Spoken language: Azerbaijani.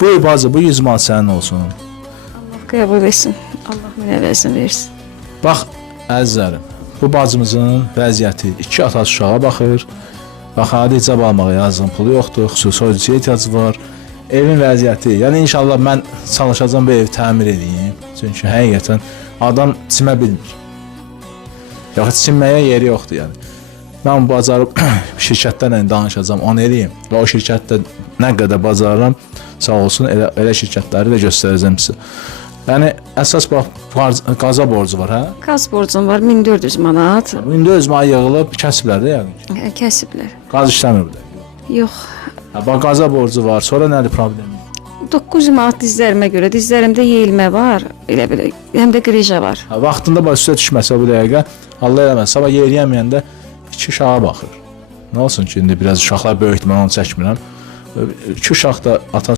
Buyur bacı, bu 100 manat sənin olsun. Allah qəbul etsin. Allah mənə əvəzini versin. Bax, əzizlərim, bu bacımızın vəziyyəti 2 atası uşağa baxır. Bax, adi icab almağa yazığın pulu yoxdur, xüsusi ödəyə ehtiyacı var. Evin vəziyyəti, yəni inşallah mən çalışacağam bu evi təmir edeyim. Çünki həqiqətən adam çimə bilmir. Yaxud çimməyə yeri yoxdur yəni. Mən bacarıb şirkətlərlə danışacağam, onu eləyim və o şirkətdə nə qədər bacarıram, sağ olsun elə şirkətləri də göstərəcəm sizə. Yəni əsas bax qaza borcu var, hə? Qaz borcum var 1400 manat. İndi öz mənə yığılıb kəsiblər də yəni. Kəsiblər. Qaz işləmir burada. Yox. Bax qaza borcu var, sonra nədir problemi? 900 manat dizlərimə görə. Dizlərimdə yeyilmə var, elə belə. Həm də qrija var. Vaxtında bax üstə düşməsə bu dəqiqə Allah eləməz. Sabah yeriyəməyəndə 2 uşağa baxır. Nə olsun ki, indi biraz uşaqlar böyükdür, mən onu çəkmirəm. 2 uşaq da ata